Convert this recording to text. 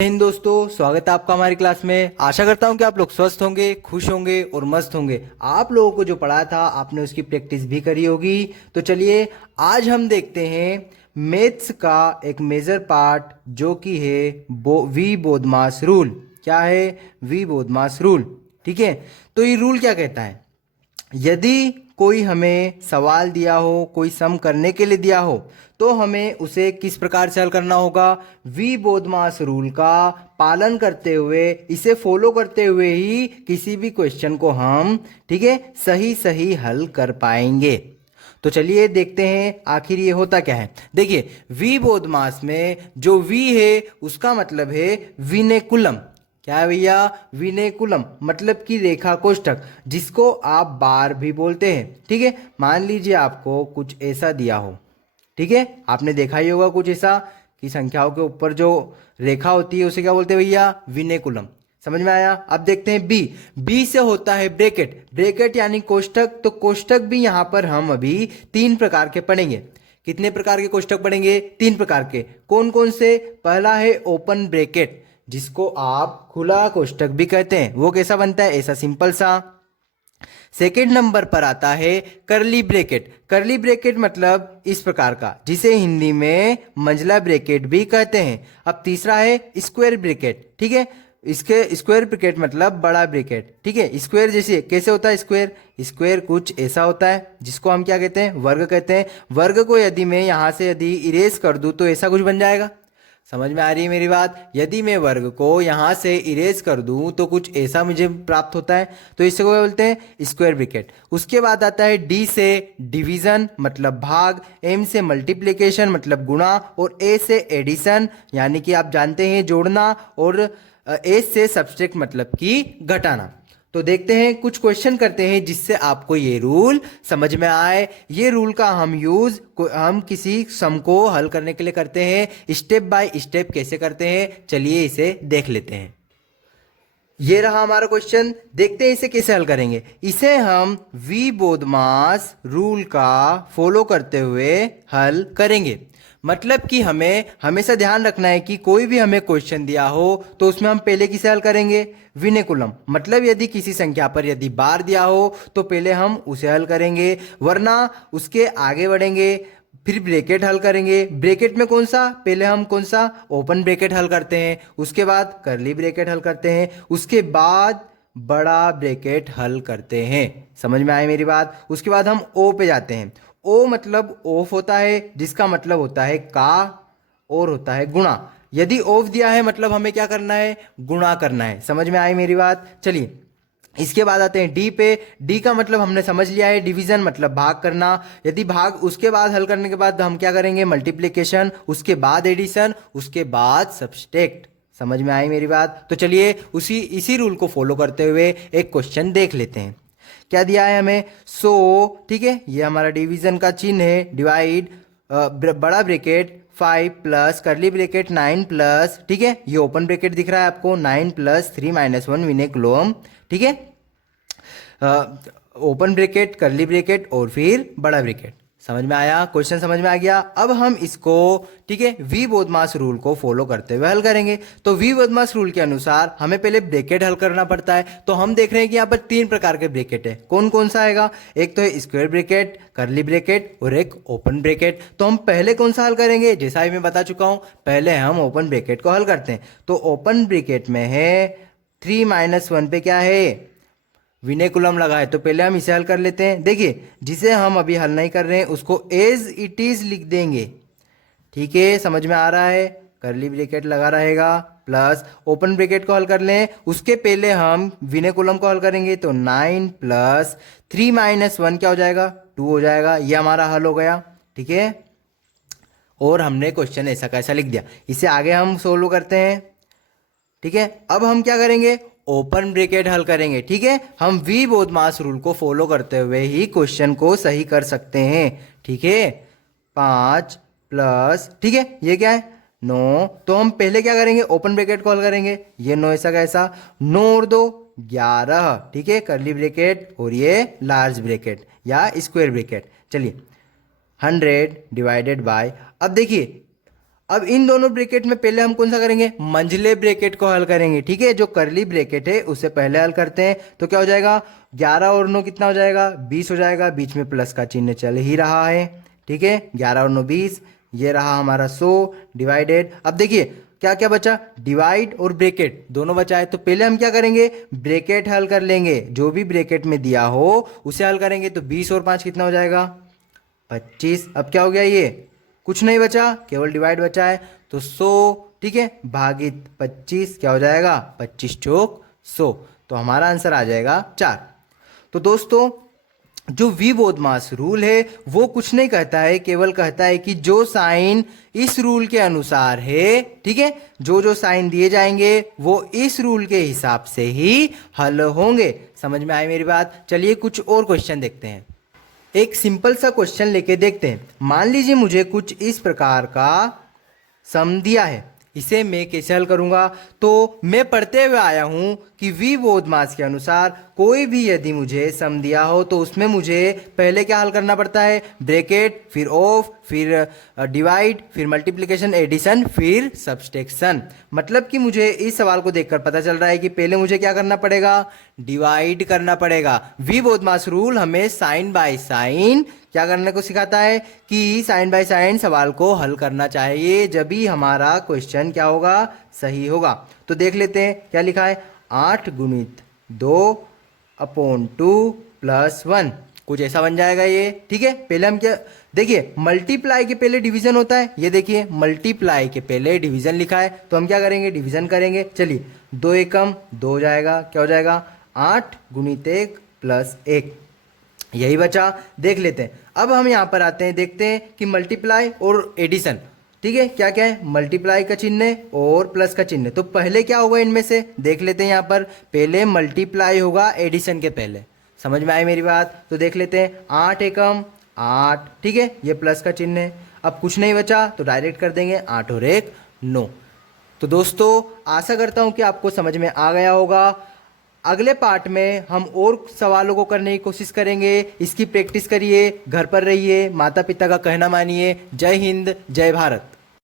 हिंद दोस्तों, स्वागत है आपका हमारी क्लास में। आशा करता हूं कि आप लोग स्वस्थ होंगे, खुश होंगे और मस्त होंगे। आप लोगों को जो पढ़ा था आपने उसकी प्रैक्टिस भी करी होगी। तो चलिए आज हम देखते हैं मैथ्स का एक मेजर पार्ट जो कि है वी बोधमास रूल। क्या है? वी बोधमास रूल। ठीक है, तो ये रूल क्या कहता है? यदि कोई हमें सवाल दिया हो, कोई सम करने के लिए दिया हो, तो हमें उसे किस प्रकार से हल करना होगा? वी बोधमास रूल का पालन करते हुए, इसे फॉलो करते हुए ही किसी भी क्वेश्चन को हम, ठीक है, सही सही हल कर पाएंगे। तो चलिए देखते हैं आखिर ये होता क्या है। देखिए, वी बोधमास में जो वी है उसका मतलब है विनेकुलम। क्या है भैया? विनेकुलम मतलब कि रेखा कोष्ठक, जिसको आप बार भी बोलते हैं। ठीक है, मान लीजिए आपको कुछ ऐसा दिया हो, ठीक है, आपने देखा ही होगा कुछ ऐसा कि संख्याओं के ऊपर जो रेखा होती है उसे क्या बोलते हैं भैया? विनेकुलम। समझ में आया? अब देखते हैं बी। बी से होता है ब्रैकेट। ब्रैकेट यानी कोष्ठक। तो कोष्ठक भी यहां पर हम अभी 3 प्रकार के पढ़ेंगे। कितने प्रकार के कोष्ठक पढ़ेंगे? 3 प्रकार के। कौन कौन से? पहला है ओपन ब्रैकेट, जिसको आप खुला कोष्ठक भी कहते हैं। वो कैसा बनता है? ऐसा सिंपल सा। सेकेंड नंबर पर आता है करली ब्रैकेट। करली ब्रैकेट मतलब इस प्रकार का, जिसे हिंदी में मंझला ब्रैकेट भी कहते हैं। अब तीसरा है स्क्वायर ब्रैकेट। ठीक है, इसके स्क्वायर ब्रैकेट मतलब बड़ा ब्रैकेट। ठीक है, स्क्वायर जैसे कैसे होता है स्क्वायर? स्क्वायर कुछ ऐसा होता है जिसको हम क्या कहते हैं? वर्ग कहते हैं। वर्ग को यदि मैं यहां से यदि इरेज कर दूं तो ऐसा कुछ बन जाएगा। समझ में आ रही है मेरी बात? यदि मैं वर्ग को यहाँ से इरेज कर दूं तो कुछ ऐसा मुझे प्राप्त होता है। तो इसे को बोलते हैं स्क्वायर ब्रैकेट। उसके बाद आता है डी से डिवीजन मतलब भाग, एम से मल्टीप्लिकेशन मतलब गुणा, और ए से एडिशन यानी कि आप जानते हैं जोड़ना, और एस से सब्सट्रैक्ट मतलब कि घटाना। तो देखते हैं, कुछ क्वेश्चन करते हैं जिससे आपको ये रूल समझ में आए। ये रूल का हम किसी सम को हल करने के लिए करते हैं। स्टेप बाय स्टेप कैसे करते हैं, चलिए इसे देख लेते हैं। ये रहा हमारा क्वेश्चन। देखते हैं इसे कैसे हल करेंगे। इसे हम वी बोधमास रूल का फॉलो करते हुए हल करेंगे। मतलब कि हमें हमेशा ध्यान रखना है कि कोई भी हमें क्वेश्चन दिया हो तो उसमें हम पहले किसे हल करेंगे? विनेकुलम। मतलब यदि किसी संख्या पर यदि बार दिया हो तो पहले हम उसे हल करेंगे, वरना उसके आगे बढ़ेंगे, फिर ब्रैकेट हल करेंगे। ब्रैकेट में कौन सा? पहले हम कौन सा? ओपन ब्रैकेट हल करते हैं, उसके बाद करली ब्रैकेट हल करते हैं, उसके बाद बड़ा ब्रैकेट हल करते हैं। समझ में आए मेरी बात? उसके बाद हम ओ पे जाते हैं। ओ मतलब ऑफ होता है, जिसका मतलब होता है का, और होता है गुणा। यदि ऑफ दिया है मतलब हमें क्या करना है? गुणा करना है। समझ में आई मेरी बात? चलिए इसके बाद आते हैं डी पे। डी का मतलब हमने समझ लिया है, डिवीजन मतलब भाग करना। यदि भाग, उसके बाद हल करने के बाद हम क्या करेंगे? मल्टीप्लिकेशन, उसके बाद एडिशन, उसके बाद सब्सट्रैक्ट। समझ में आई मेरी बात? तो चलिए इसी रूल को फॉलो करते हुए एक क्वेश्चन देख लेते हैं। क्या दिया है हमें? ठीक है, ये हमारा डिवीजन का चिन्ह है, डिवाइड, बड़ा ब्रैकेट 5 प्लस करली ब्रैकेट 9 प्लस, ठीक है, ये ओपन ब्रैकेट दिख रहा है आपको, 9 प्लस 3 माइनस 1 विनेकुलम। ठीक है, ओपन ब्रैकेट, करली ब्रैकेट और फिर बड़ा ब्रैकेट। समझ में आया? क्वेश्चन समझ में आ गया? अब हम इसको, ठीक है, वी बोधमास रूल को फॉलो करते हुए हल करेंगे। तो वी बोधमास रूल के अनुसार हमें पहले ब्रैकेट हल करना पड़ता है। तो हम देख रहे हैं कि यहाँ पर 3 प्रकार के ब्रैकेट है। कौन कौन सा आएगा? एक तो है स्क्वायर ब्रैकेट, करली ब्रैकेट और एक ओपन ब्रैकेट। तो हम पहले कौन सा हल करेंगे? जैसा ही मैं बता चुका हूं, पहले हम ओपन ब्रैकेट को हल करते हैं। तो ओपन ब्रैकेट में है 3 माइनस 1 पे क्या है? विनेकुलम लगा है। तो पहले हम इसे हल कर लेते हैं। देखिए, जिसे हम अभी हल नहीं कर रहे हैं उसको एज इट इज लिख देंगे। ठीक है, समझ में आ रहा है? करली ब्रैकेट लगा रहेगा, प्लस ओपन ब्रैकेट को हल कर लें, उसके पहले हम विनेकुलम को हल करेंगे। तो 9 प्लस 3 माइनस 1 क्या हो जाएगा? 2 हो जाएगा। ये हमारा हल हो गया। ठीक है, और हमने क्वेश्चन ऐसा कैसा लिख दिया। इसे आगे हम सोल्व करते हैं। ठीक है, अब हम क्या करेंगे? ओपन ब्रैकेट हल करेंगे। ठीक है, हम वी बोधमास रूल को फॉलो करते हुए ही क्वेश्चन को सही कर सकते हैं। ठीक है, 5 प्लस, ठीक है, ये क्या है? 9। तो हम पहले क्या करेंगे? ओपन ब्रैकेट को हल करेंगे। ये 9 ऐसा कैसा? 9 और 2 11। ठीक है, करली ब्रैकेट और ये लार्ज ब्रैकेट या स्क्वायर ब्रैकेट। चलिए, 100 डिवाइडेड बाय, अब देखिए अब इन दोनों ब्रैकेट में पहले हम कौन सा करेंगे, मंझले ब्रैकेट को हल करेंगे। ठीक है, जो करली ब्रैकेट है उसे पहले हल करते हैं। तो क्या हो जाएगा, 11 और 9 कितना हो जाएगा, 20 हो जाएगा। बीच में प्लस का चिन्ह चल ही रहा है। ठीक है, 11 और 9 20, ये रहा हमारा 100 डिवाइडेड। अब देखिए क्या क्या बचा, डिवाइड और ब्रैकेट दोनों बचा है। तो पहले हम क्या करेंगे, ब्रैकेट हल कर लेंगे, जो भी ब्रैकेट में दिया हो उसे हल करेंगे। तो 20 और 5 कितना हो जाएगा, 25। अब क्या हो गया, ये कुछ नहीं बचा, केवल डिवाइड बचा है। तो 100, ठीक है, भागित 25 क्या हो जाएगा, 25 चौक 100। तो हमारा आंसर आ जाएगा 4। तो दोस्तों जो वी बोधमास रूल है वो कुछ नहीं कहता है, केवल कहता है कि जो साइन इस रूल के अनुसार है, ठीक है, जो जो साइन दिए जाएंगे वो इस रूल के हिसाब से ही हल होंगे। समझ में आई मेरी बात। चलिए कुछ और क्वेश्चन देखते हैं। एक सिंपल सा क्वेश्चन लेके देखते हैं। मान लीजिए मुझे कुछ इस प्रकार का सम दिया है, इसे मैं कैसे हल करूंगा। तो मैं पढ़ते हुए आया हूं कि वी बोधमास के अनुसार कोई भी यदि मुझे सम दिया हो तो उसमें मुझे पहले क्या हल करना पड़ता है, ब्रैकेट, फिर ऑफ, फिर डिवाइड, फिर मल्टीप्लिकेशन, एडिशन, फिर सब्सट्रैक्शन। मतलब कि मुझे इस सवाल को देखकर पता चल रहा है कि पहले मुझे क्या करना पड़ेगा, डिवाइड करना पड़ेगा। वी बोधमास रूल हमें साइन बाय साइन क्या करने को सिखाता है कि साइन बाय साइन सवाल को हल करना चाहिए, जब भी हमारा क्वेश्चन क्या होगा, सही होगा। तो देख लेते हैं क्या लिखा है, 8 गुणित 2/2 प्लस 1, कुछ ऐसा बन जाएगा ये। ठीक है, पहले हम क्या, देखिए मल्टीप्लाई के पहले डिवीजन होता है, ये देखिए मल्टीप्लाई के पहले डिवीजन लिखा है। तो हम क्या करेंगे, डिवीजन करेंगे। चलिए 2 एकम 2 हो जाएगा, क्या हो जाएगा, 8 गुणित 1 प्लस 1, यही बचा। देख लेते हैं। अब हम यहां पर आते हैं, देखते हैं कि मल्टीप्लाई और एडिशन, ठीक है, क्या क्या है, मल्टीप्लाई का चिन्ह और प्लस का चिन्ह। तो पहले क्या होगा इनमें से, देख लेते हैं। यहां पर पहले मल्टीप्लाई होगा एडिशन के पहले। समझ में आई मेरी बात। तो देख लेते हैं, 8 एकम 8, ठीक है, ये प्लस का चिन्ह है। अब कुछ नहीं बचा तो डायरेक्ट कर देंगे, 8 और 1 9। तो दोस्तों आशा करता हूं कि आपको समझ में आ गया होगा। अगले पार्ट में हम और सवालों को करने की कोशिश करेंगे। इसकी प्रैक्टिस करिए, घर पर रहिए, माता पिता का कहना मानिए। जय हिंद, जय भारत।